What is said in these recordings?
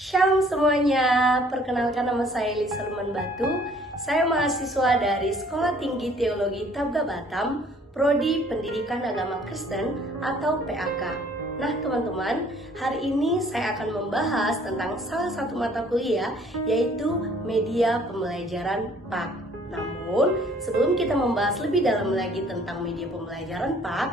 Shalom semuanya, perkenalkan nama saya Lisa Luman Batu. Saya mahasiswa dari Sekolah Tinggi Teologi Tabga Batam, Prodi Pendidikan Agama Kristen atau PAK. Nah teman-teman, hari ini saya akan membahas tentang salah satu mata kuliah, yaitu Media Pembelajaran PAK. Namun, sebelum kita membahas lebih dalam lagi tentang media pembelajaran PAK,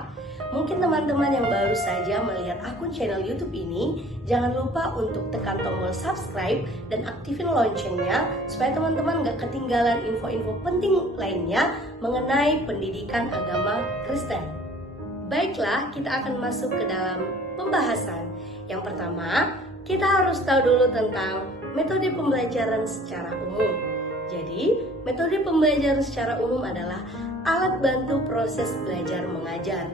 mungkin teman-teman yang baru saja melihat akun channel YouTube ini, jangan lupa untuk tekan tombol subscribe dan aktifin loncengnya supaya teman-teman gak ketinggalan info-info penting lainnya mengenai pendidikan agama Kristen. Baiklah, kita akan masuk ke dalam pembahasan. Yang pertama, kita harus tahu dulu tentang metode pembelajaran secara umum. Jadi, metode pembelajaran secara umum adalah alat bantu proses belajar mengajar.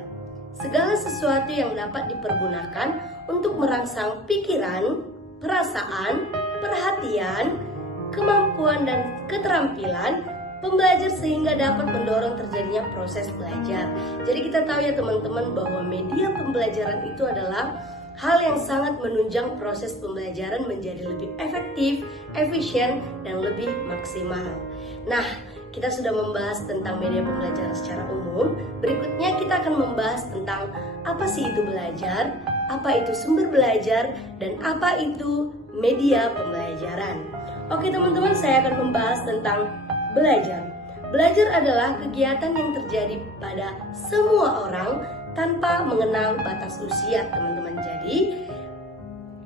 Segala sesuatu yang dapat dipergunakan untuk merangsang pikiran, perasaan, perhatian, kemampuan dan keterampilan pembelajar sehingga dapat mendorong terjadinya proses belajar. Jadi kita tahu ya teman-teman bahwa media pembelajaran itu adalah hal yang sangat menunjang proses pembelajaran menjadi lebih efektif, efisien, dan lebih maksimal. Nah, kita sudah membahas tentang media pembelajaran secara umum. Berikutnya kita akan membahas tentang apa sih itu belajar, apa itu sumber belajar, dan apa itu media pembelajaran. Oke teman-teman, saya akan membahas tentang belajar. Belajar adalah kegiatan yang terjadi pada semua orang tanpa mengenal batas usia, teman-teman. Jadi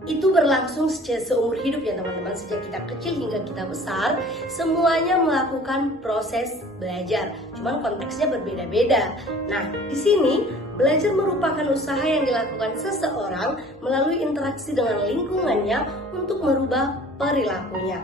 itu berlangsung seumur hidup ya teman-teman, sejak kita kecil hingga kita besar, semuanya melakukan proses belajar. Cuman konteksnya berbeda-beda. Nah, di sini belajar merupakan usaha yang dilakukan seseorang melalui interaksi dengan lingkungannya untuk merubah perilakunya.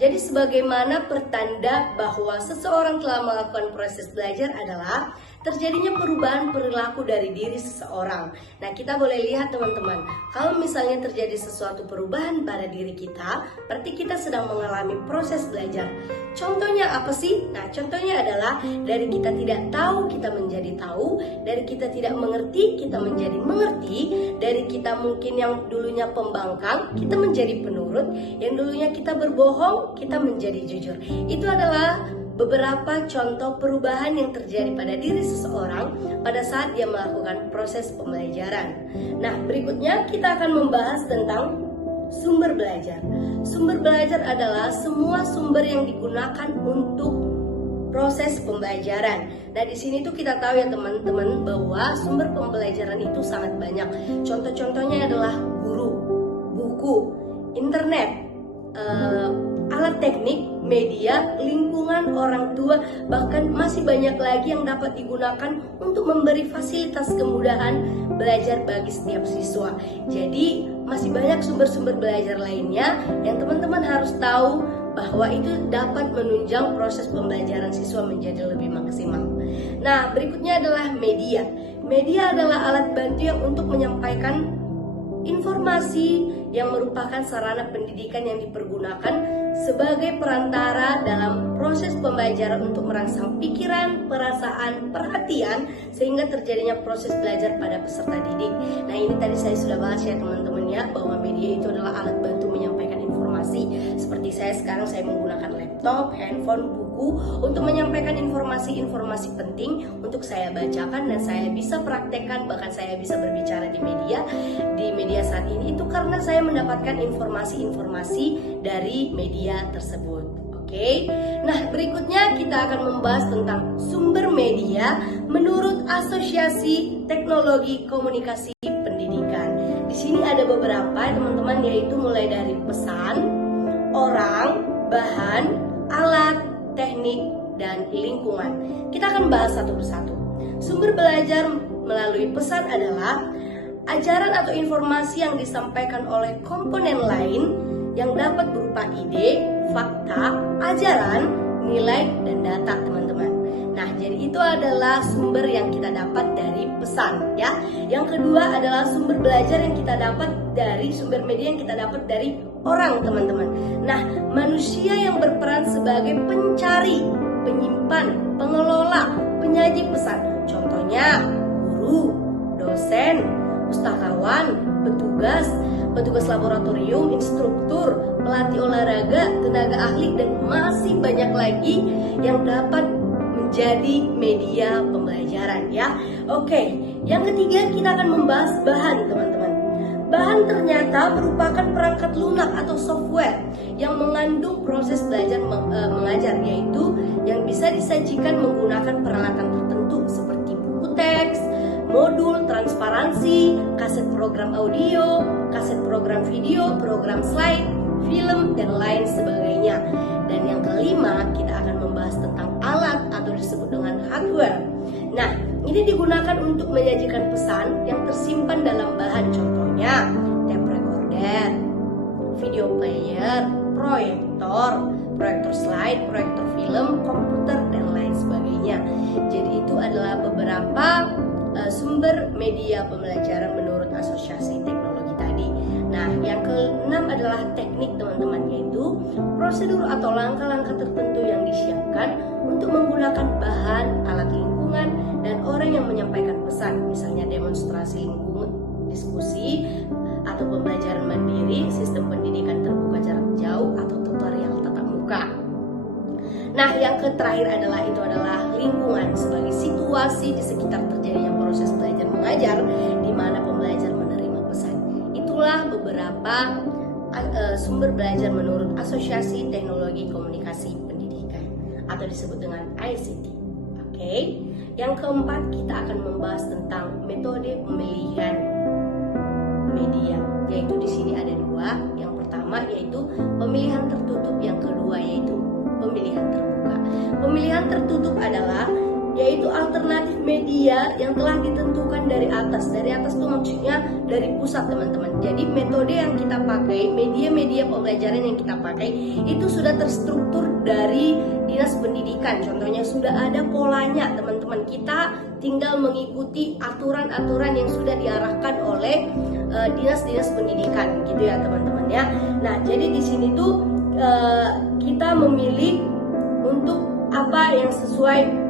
Jadi sebagaimana pertanda bahwa seseorang telah melakukan proses belajar adalah terjadinya perubahan perilaku dari diri seseorang. Nah, kita boleh lihat teman-teman, kalau misalnya terjadi sesuatu perubahan pada diri kita, berarti kita sedang mengalami proses belajar. Contohnya apa sih? Nah, contohnya adalah dari kita tidak tahu, kita menjadi tahu, dari kita tidak mengerti, kita menjadi mengerti, dari kita mungkin yang dulunya pembangkang, kita menjadi penurut, yang dulunya kita berbohong, kita menjadi jujur. Itu adalah beberapa contoh perubahan yang terjadi pada diri seseorang pada saat dia melakukan proses pembelajaran. Nah, berikutnya kita akan membahas tentang sumber belajar. Sumber belajar adalah semua sumber yang digunakan untuk proses pembelajaran. Nah, di sini tuh kita tahu ya teman-teman bahwa sumber pembelajaran itu sangat banyak. Contoh-contohnya adalah guru, buku, internet, alat teknik, media, lingkungan, orang tua, bahkan masih banyak lagi yang dapat digunakan untuk memberi fasilitas kemudahan belajar bagi setiap siswa. Jadi masih banyak sumber-sumber belajar lainnya yang teman-teman harus tahu bahwa itu dapat menunjang proses pembelajaran siswa menjadi lebih maksimal. Nah, berikutnya adalah media. Media adalah alat bantu yang untuk menyampaikan informasi yang merupakan sarana pendidikan yang dipergunakan sebagai perantara dalam proses pembelajaran untuk merangsang pikiran, perasaan, perhatian sehingga terjadinya proses belajar pada peserta didik. Nah, ini tadi saya sudah bahas ya teman-teman ya, bahwa media itu adalah alat bantu menyampaikan informasi. Seperti saya menggunakan laptop, handphone, buku untuk menyampaikan informasi-informasi penting untuk saya bacakan dan saya bisa praktekkan, bahkan saya bisa berbicara di media saat ini itu karena saya mendapatkan informasi-informasi dari media tersebut. Oke. Nah, berikutnya kita akan membahas tentang sumber media menurut Asosiasi Teknologi Komunikasi Pendidikan. Di sini ada beberapa teman-teman, yaitu mulai dari pesan, orang, bahan, alat, teknik, dan lingkungan. Kita akan bahas satu persatu. Sumber belajar melalui pesan adalah ajaran atau informasi yang disampaikan oleh komponen lain yang dapat berupa ide, fakta, ajaran, nilai, dan data teman-teman. Nah, jadi itu adalah sumber yang kita dapat dari pesan ya. Yang kedua adalah sumber belajar yang kita dapat dari sumber media yang kita dapat dari orang teman-teman. Nah, manusia yang berperan sebagai pencari, penyimpan, pengelola, penyaji pesan. Contohnya guru, dosen, pustakawan, petugas, petugas laboratorium, instruktur, pelatih olahraga, tenaga ahli, dan masih banyak lagi yang dapat menjadi media pembelajaran ya. Oke, yang ketiga kita akan membahas bahan, teman-teman. Bahan ternyata merupakan perangkat lunak atau software yang mengandung proses belajar mengajar, yaitu yang bisa disajikan menggunakan peralatan tertentu seperti buku teks, modul, transparansi, kaset program audio, kaset program video, program slide, film, dan lain sebagainya. Dan yang kelima, kita akan membahas tentang alat atau disebut dengan hardware. Nah, ini digunakan untuk menyajikan pesan yang tersimpan dalam bahan, contohnya tape recorder, video player, proyektor slide, proyektor film, komputer, dan lain sebagainya. Jadi itu adalah beberapa sumber media pembelajaran menurut Asosiasi Teknologi tadi. Nah, yang keenam adalah teknik, teman-teman, yaitu prosedur atau langkah-langkah tertentu yang disiapkan untuk menggunakan bahan, alat lingkungan, dan orang yang menyampaikan pesan, misalnya demonstrasi lingkungan, diskusi, atau pembelajaran mandiri, sistem pendidikan terbuka jarak jauh, atau tutorial tatap muka. Nah, yang terakhir adalah lingkungan sebagai situasi di sekitar terjadinya proses belajar mengajar di mana pembelajar menerima pesan. Itulah beberapa sumber belajar menurut Asosiasi Teknologi Komunikasi Pendidikan atau disebut dengan ICT. Oke. Yang keempat, kita akan membahas tentang metode pemilihan media, yaitu di sini ada dua. Yang pertama yaitu pemilihan tertutup, yang kedua yaitu pemilihan terbuka. Pemilihan tertutup adalah yaitu alternatif media yang telah ditentukan dari atas. Dari atas itu maksudnya dari pusat, teman-teman. Jadi metode yang kita pakai, media-media pembelajaran yang kita pakai itu sudah terstruktur dari Dinas Pendidikan. Contohnya sudah ada polanya, teman-teman. Kita tinggal mengikuti aturan-aturan yang sudah diarahkan oleh Dinas-Dinas Pendidikan, gitu ya, teman-teman ya. Nah, jadi di sini tuh kita memilih untuk apa yang sesuai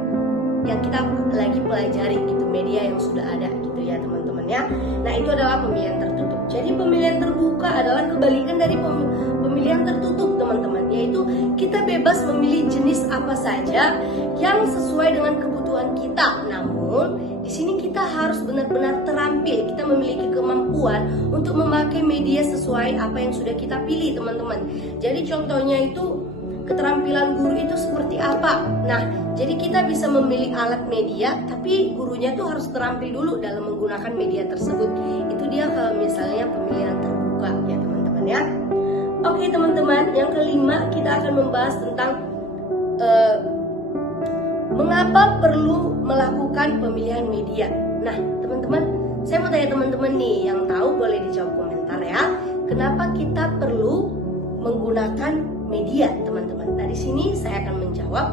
yang kita lagi pelajari, gitu, media yang sudah ada, gitu ya, teman-teman ya. Nah, itu adalah pemilihan tertutup. Jadi pemilihan terbuka adalah kebalikan dari pemilihan tertutup, teman-teman, yaitu kita bebas memilih jenis apa saja yang sesuai dengan kebutuhan kita. Namun di sini kita harus benar-benar terampil, kita memiliki kemampuan untuk memakai media sesuai apa yang sudah kita pilih, teman-teman. Jadi contohnya itu keterampilan guru itu seperti apa. Nah, jadi kita bisa memilih alat media, tapi gurunya tuh harus terampil dulu dalam menggunakan media tersebut. Itu dia kalau misalnya pemilihan terbuka, ya, teman-teman ya. Oke, teman-teman, yang kelima kita akan membahas tentang mengapa perlu melakukan pemilihan media. Nah, teman-teman, saya mau tanya teman-teman nih, yang tahu boleh dijawab komentar ya. Kenapa kita perlu menggunakan media, teman-teman? Nah, di sini saya akan menjawab.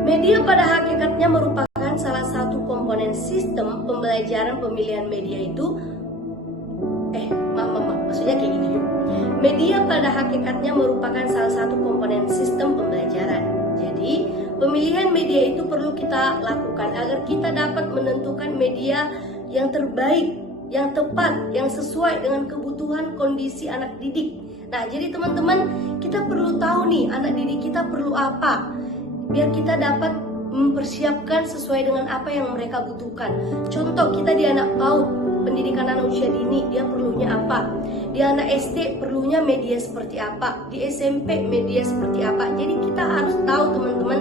Media pada hakikatnya merupakan salah satu komponen sistem pembelajaran. Pemilihan media itu maksudnya kayak gini. Media pada hakikatnya merupakan salah satu komponen sistem pembelajaran. Jadi, pemilihan media itu perlu kita lakukan agar kita dapat menentukan media yang terbaik, yang tepat, yang sesuai dengan kebutuhan kondisi anak didik. Nah, jadi teman-teman, kita perlu tahu nih anak didik kita perlu apa, biar kita dapat mempersiapkan sesuai dengan apa yang mereka butuhkan. Contoh, kita di anak PAUD, pendidikan anak usia dini, dia perlunya apa? Di anak SD perlunya media seperti apa? Di SMP media seperti apa? Jadi kita harus tahu, teman-teman,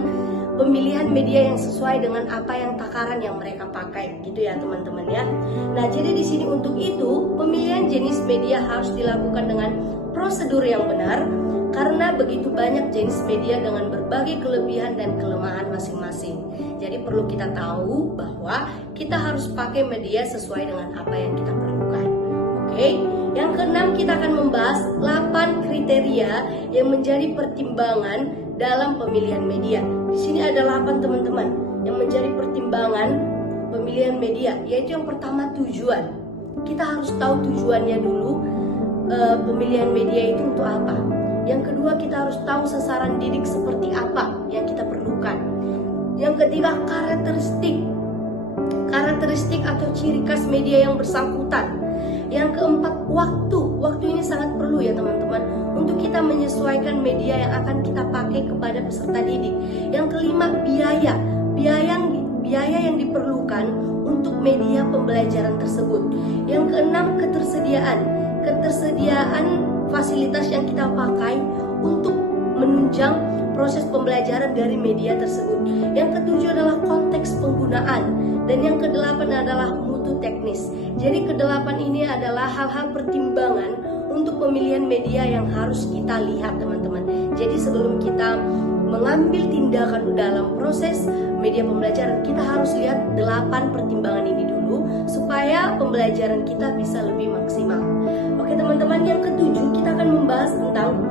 pemilihan media yang sesuai dengan apa yang takaran yang mereka pakai, gitu ya, teman-teman ya. Nah, jadi di sini untuk itu pemilihan jenis media harus dilakukan dengan prosedur yang benar, karena begitu banyak jenis media dengan berbagai kelebihan dan kelemahan masing-masing. Jadi perlu kita tahu bahwa kita harus pakai media sesuai dengan apa yang kita perlukan. Oke, yang keenam kita akan membahas 8 kriteria yang menjadi pertimbangan dalam pemilihan media. Di sini ada 8, teman-teman, yang menjadi pertimbangan pemilihan media, yaitu yang pertama tujuan. Kita harus tahu tujuannya dulu. Pemilihan media itu untuk apa? Yang kedua, kita harus tahu sasaran didik seperti apa yang kita perlukan. Yang ketiga, karakteristik atau ciri khas media yang bersangkutan. Yang keempat, waktu. Waktu ini sangat perlu ya teman-teman, untuk kita menyesuaikan media yang akan kita pakai kepada peserta didik. Yang kelima, biaya. Biaya yang diperlukan untuk media pembelajaran tersebut. Yang keenam, ketersediaan fasilitas yang kita pakai untuk menunjang proses pembelajaran dari media tersebut. Yang ketujuh adalah konteks penggunaan. Dan yang kedelapan adalah mutu teknis. Jadi kedelapan ini adalah hal-hal pertimbangan untuk pemilihan media yang harus kita lihat teman-teman. Jadi sebelum kita mengambil tindakan dalam proses media pembelajaran, kita harus lihat 8 pertimbangan ini dulu supaya pembelajaran kita bisa lebih maksimal. Oke teman-teman, yang ketujuh kita akan membahas tentang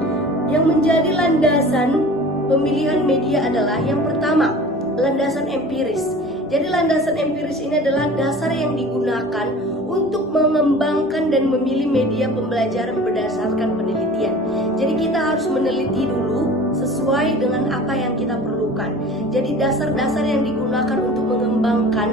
yang menjadi landasan pemilihan media adalah yang pertama, landasan empiris. Jadi landasan empiris ini adalah dasar yang digunakan untuk mengembangkan dan memilih media pembelajaran berdasarkan penelitian. Jadi kita harus meneliti dulu sesuai dengan apa yang kita perlukan. Jadi dasar-dasar yang digunakan untuk mengembangkan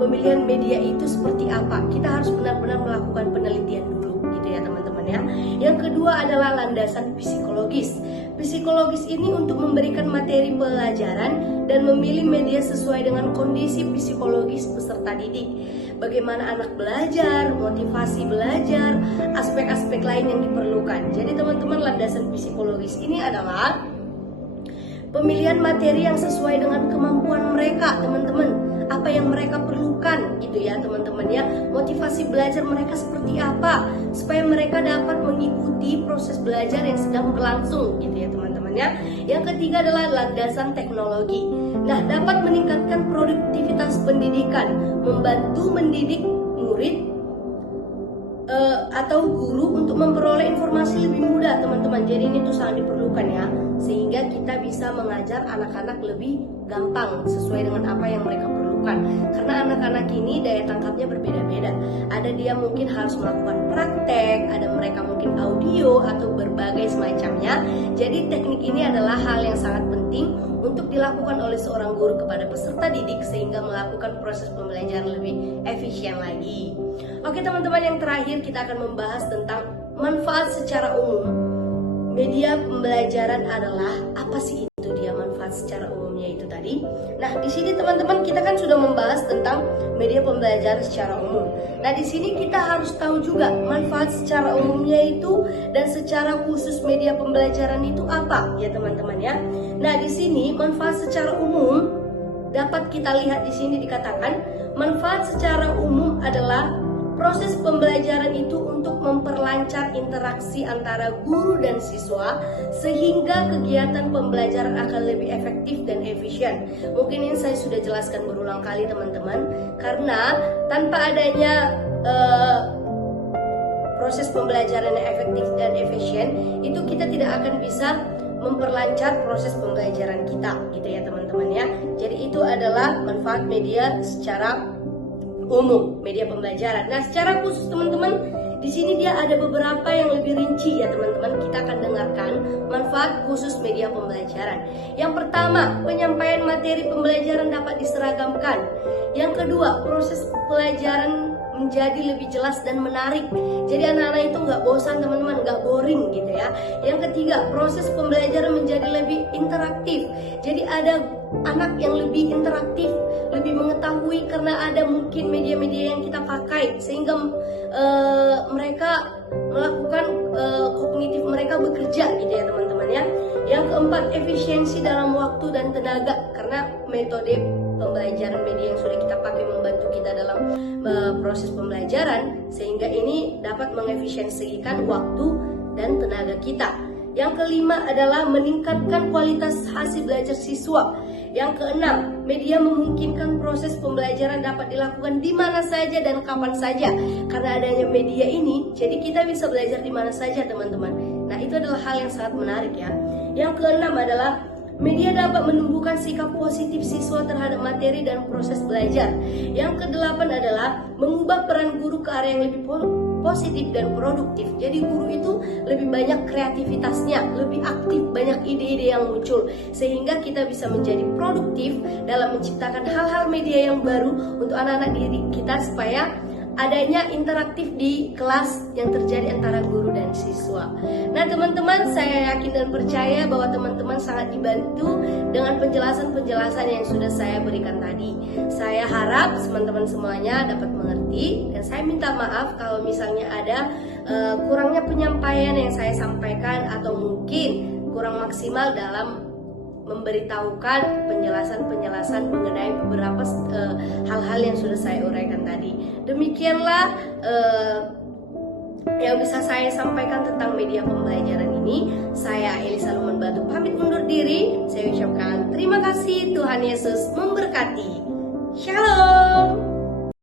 pemilihan media itu seperti apa. Kita harus benar-benar melakukan penelitian dulu, gitu ya teman-teman ya. Yang kedua adalah landasan psikologis. Psikologis ini untuk memberikan materi pelajaran dan memilih media sesuai dengan kondisi psikologis peserta didik. Bagaimana anak belajar, motivasi belajar, aspek-aspek lain yang diperlukan. Jadi teman-teman, landasan psikologis ini adalah pemilihan materi yang sesuai dengan kemampuan mereka, teman-teman. Apa yang mereka perlukan, gitu ya teman-teman ya. Motivasi belajar mereka seperti apa, supaya mereka dapat mengikuti proses belajar yang sedang berlangsung, gitu ya teman-teman ya. Yang ketiga adalah landasan teknologi. Nah, dapat meningkatkan produktivitas pendidikan, membantu mendidik murid atau guru untuk memperoleh informasi lebih mudah, teman-teman. Jadi ini tuh sangat diperlukan ya, sehingga kita bisa mengajar anak-anak lebih gampang sesuai dengan apa yang mereka perlukan. Karena anak-anak ini daya tangkapnya berbeda-beda. Ada dia mungkin harus melakukan praktek, ada mereka mungkin audio atau berbagai semacamnya. Jadi teknik ini adalah hal yang sangat penting untuk dilakukan oleh seorang guru kepada peserta didik sehingga melakukan proses pembelajaran lebih efisien lagi. Oke teman-teman, yang terakhir kita akan membahas tentang manfaat secara umum. Media pembelajaran adalah apa sih itu dia manfaat secara umumnya itu tadi? Nah, di sini teman-teman kita kan sudah membahas tentang media pembelajaran secara umum. Nah, di sini kita harus tahu juga manfaat secara umumnya itu dan secara khusus media pembelajaran itu apa ya teman-teman ya. Nah, di sini manfaat secara umum dapat kita lihat di sini dikatakan manfaat secara umum adalah proses pembelajaran itu untuk memperlancar interaksi antara guru dan siswa sehingga kegiatan pembelajaran akan lebih efektif dan efisien. Mungkin ini saya sudah jelaskan berulang kali teman-teman, karena tanpa adanya proses pembelajaran yang efektif dan efisien itu kita tidak akan bisa memperlancar proses pembelajaran kita, gitu ya teman-teman ya. Jadi itu adalah manfaat media secara umum, media pembelajaran. Nah, secara khusus teman-teman, di sini dia ada beberapa yang lebih rinci ya teman-teman. Kita akan dengarkan manfaat khusus media pembelajaran. Yang pertama, penyampaian materi pembelajaran dapat diseragamkan. Yang kedua, proses pelajaran menjadi lebih jelas dan menarik. Jadi anak-anak itu nggak bosan teman-teman, nggak boring gitu ya. Yang ketiga, proses pembelajaran menjadi lebih interaktif. Jadi ada anak yang lebih interaktif, lebih mengetahui karena ada mungkin media-media yang kita pakai sehingga mereka melakukan kognitif mereka bekerja gitu ya teman-teman ya. Yang keempat, efisiensi dalam waktu dan tenaga, karena metode pembelajaran media yang sudah kita pakai membantu kita dalam proses pembelajaran sehingga ini dapat mengefisiensikan waktu dan tenaga kita. Yang kelima adalah meningkatkan kualitas hasil belajar siswa. Yang keenam, media memungkinkan proses pembelajaran dapat dilakukan di mana saja dan kapan saja. Karena adanya media ini, jadi kita bisa belajar di mana saja teman-teman. Nah, itu adalah hal yang sangat menarik ya. Yang keenam adalah media dapat menumbuhkan sikap positif siswa terhadap materi dan proses belajar. Yang kedelapan adalah mengubah peran guru ke arah yang lebih positif dan produktif. Jadi guru itu lebih banyak kreativitasnya, lebih aktif, banyak ide-ide yang muncul sehingga kita bisa menjadi produktif dalam menciptakan hal-hal media yang baru untuk anak-anak didik kita supaya adanya interaktif di kelas yang terjadi antara guru dan siswa. Nah teman-teman, saya yakin dan percaya bahwa teman-teman sangat dibantu dengan penjelasan-penjelasan yang sudah saya berikan tadi. Saya harap teman-teman semuanya dapat mengerti, dan saya minta maaf kalau misalnya ada kurangnya penyampaian yang saya sampaikan atau mungkin kurang maksimal dalam memberitahukan penjelasan-penjelasan mengenai beberapa hal-hal yang sudah saya uraikan tadi. Demikianlah yang bisa saya sampaikan tentang media pembelajaran ini. Saya Elisa Luman Batu pamit undur diri. Saya ucapkan terima kasih, Tuhan Yesus memberkati. Shalom.